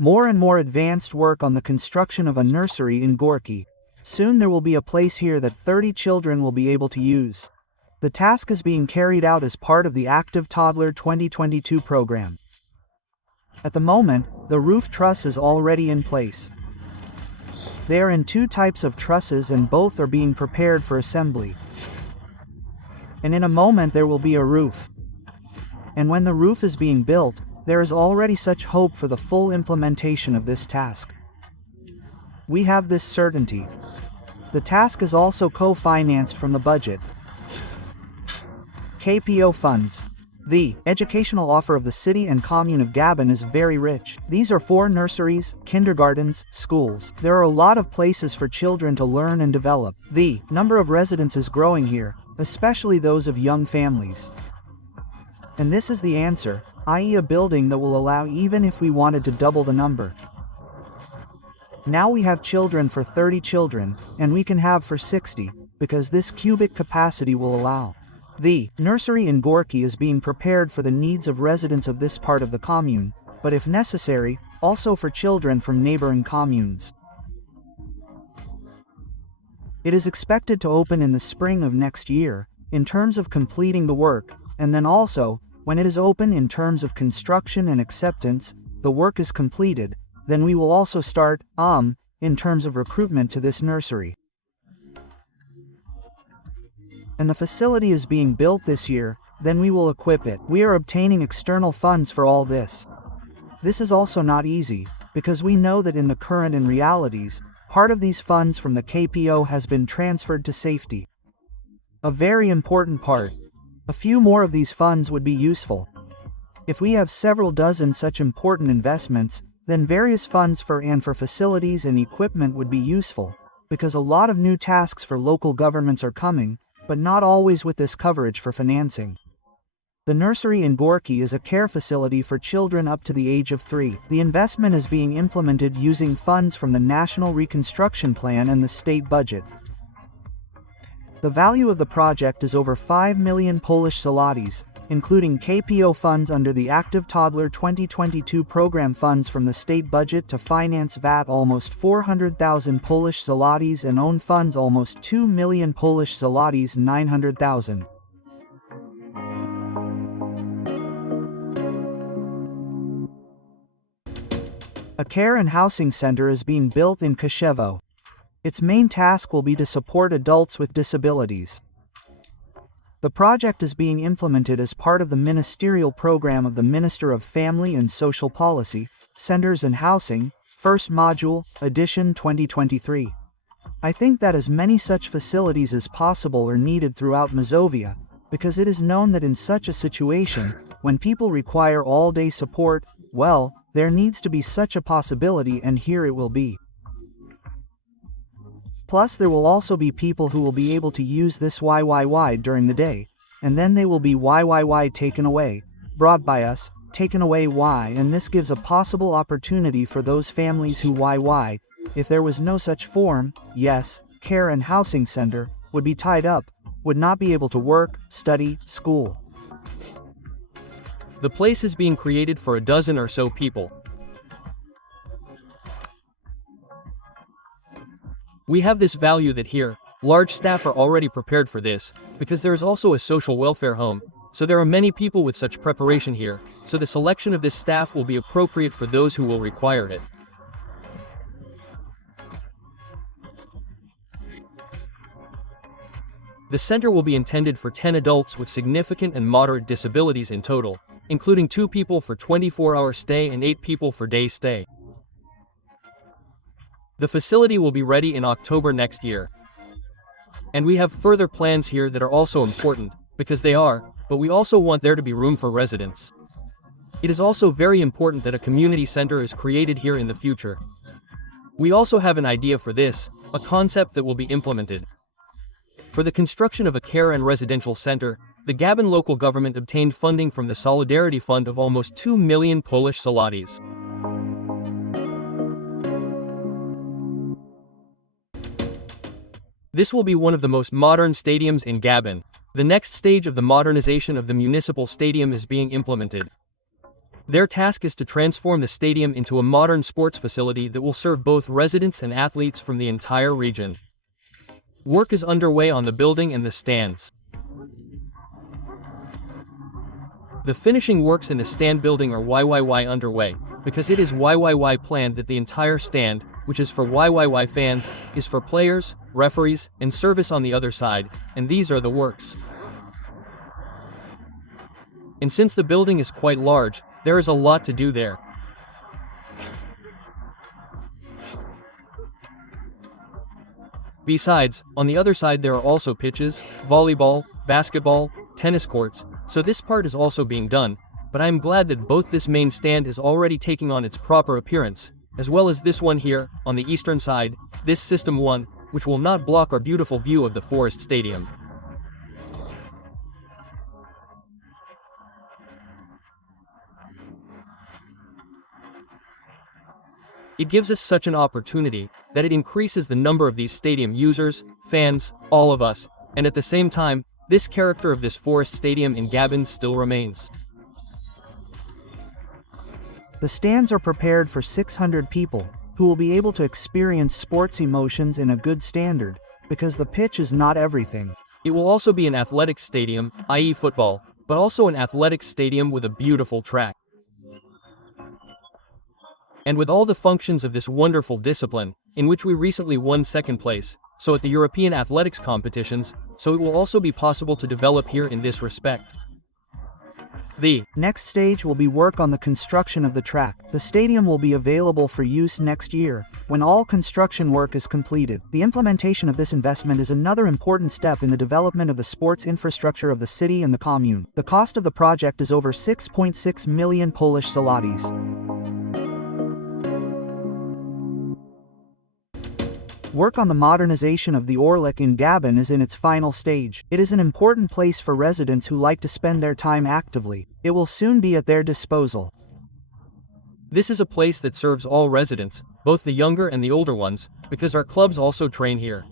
More and more advanced work on the construction of a nursery in Gorky. Soon there will be a place here that 30 children will be able to use. The task is being carried out as part of the Active Toddler 2022 program. At the moment, the roof truss is already in place. They are in two types of trusses and both are being prepared for assembly. And in a moment there will be a roof. And when the roof is being built, there is already such hope for the full implementation of this task. We have this certainty. The task is also co-financed from the budget. KPO funds. The educational offer of the city and commune of Gąbin is very rich. These are 4 nurseries, kindergartens, schools. There are a lot of places for children to learn and develop. The number of residents is growing here, especially those of young families. And this is the answer, i.e. a building that will allow even if we wanted to double the number. Now we have children for 30 children, and we can have for 60, because this cubic capacity will allow. The nursery in Gorky is being prepared for the needs of residents of this part of the commune, but if necessary, also for children from neighboring communes. It is expected to open in the spring of next year, in terms of completing the work, and then also, when it is open in terms of construction and acceptance, the work is completed, then we will also start, in terms of recruitment to this nursery. And the facility is being built this year, then we will equip it. We are obtaining external funds for all this. This is also not easy, because we know that in the current and realities, part of these funds from the KPO has been transferred to safety. A very important part. A few more of these funds would be useful. If we have several dozen such important investments, then various funds for facilities and equipment would be useful, because a lot of new tasks for local governments are coming, but not always with this coverage for financing. The nursery in Gorky is a care facility for children up to the age of 3. The investment is being implemented using funds from the National Reconstruction Plan and the state budget. The value of the project is over 5 million Polish zlotys, including KPO funds under the Active Toddler 2022 program, funds from the state budget to finance VAT almost 400,000 Polish zlotys and own funds almost 2 million Polish zlotys 900,000. A care and housing center is being built in Kaszewo. Its main task will be to support adults with disabilities. The project is being implemented as part of the ministerial program of the Minister of Family and Social Policy, Centers and Housing, First Module, Edition 2023. I think that as many such facilities as possible are needed throughout Mazovia, because it is known that in such a situation, when people require all-day support, well, there needs to be such a possibility, and here it will be. Plus there will also be people who will be able to use this YYY during the day, and then they will be YYY taken away, brought by us, taken away Y, and this gives a possible opportunity for those families who YY, if there was no such form, yes, care and housing center, would be tied up, would not be able to work, study, school. The place is being created for a dozen or so people. We have this value that here, large staff are already prepared for this, because there is also a social welfare home, so there are many people with such preparation here, so the selection of this staff will be appropriate for those who will require it. The center will be intended for 10 adults with significant and moderate disabilities in total, including 2 people for 24-hour stay and 8 people for day stay. The facility will be ready in October next year. And we have further plans here that are also important, because they are, but we also want there to be room for residents. It is also very important that a community center is created here in the future. We also have an idea for this, a concept that will be implemented. For the construction of a care and residential center, the Gąbin local government obtained funding from the Solidarity Fund of almost 2 million Polish zlotys. This will be one of the most modern stadiums in Gąbin. The next stage of the modernization of the municipal stadium is being implemented. Their task is to transform the stadium into a modern sports facility that will serve both residents and athletes from the entire region. Work is underway on the building and the stands. The finishing works in the stand building are underway, because it is planned that the entire stand, which is for fans, is for players, referees, and service on the other side, and these are the works. And since the building is quite large, there is a lot to do there. Besides, on the other side there are also pitches, volleyball, basketball, tennis courts, so this part is also being done, but I am glad that both this main stand is already taking on its proper appearance, as well as this one here, on the eastern side, this system one, which will not block our beautiful view of the Forest Stadium. It gives us such an opportunity that it increases the number of these stadium users, fans, all of us, and at the same time, this character of this Forest Stadium in Gąbin still remains. The stands are prepared for 600 people, who will be able to experience sports emotions in a good standard, because the pitch is not everything. It will also be an athletics stadium, i.e. football, but also an athletics stadium with a beautiful track. And with all the functions of this wonderful discipline, in which we recently won second place, so at the European athletics competitions, so it will also be possible to develop here in this respect. The next stage will be work on the construction of the track. The stadium will be available for use next year, when all construction work is completed. The implementation of this investment is another important step in the development of the sports infrastructure of the city and the commune. The cost of the project is over 6.6 million Polish zlotys. Work on the modernization of the Orlik in Gąbin is in its final stage. It is an important place for residents who like to spend their time actively. It will soon be at their disposal. This is a place that serves all residents, both the younger and the older ones, because our clubs also train here.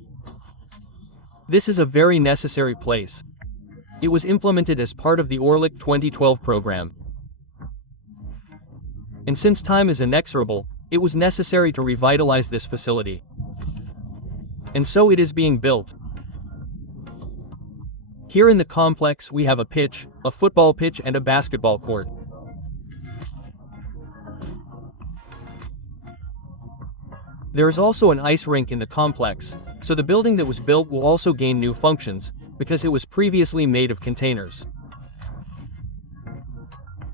This is a very necessary place. It was implemented as part of the Orlik 2012 program. And since time is inexorable, it was necessary to revitalize this facility. And so it is being built. Here in the complex we have a pitch, a football pitch and a basketball court. There is also an ice rink in the complex, so the building that was built will also gain new functions, because it was previously made of containers.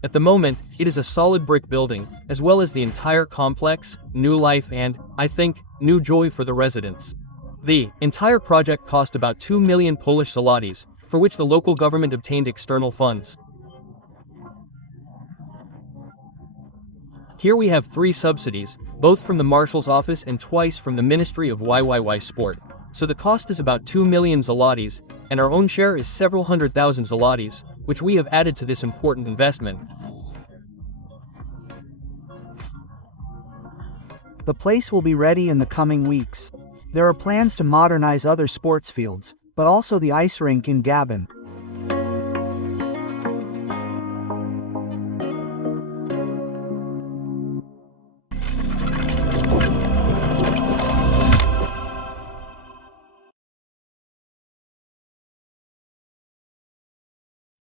At the moment, it is a solid brick building, as well as the entire complex, new life and, I think, new joy for the residents. The entire project cost about 2 million Polish zlotys, for which the local government obtained external funds. Here we have 3 subsidies, both from the Marshal's office and twice from the Ministry of Sport, so the cost is about 2 million zlotys, and our own share is several hundred thousand zlotys, which we have added to this important investment. The place will be ready in the coming weeks. There are plans to modernize other sports fields, but also the ice rink in Gąbin.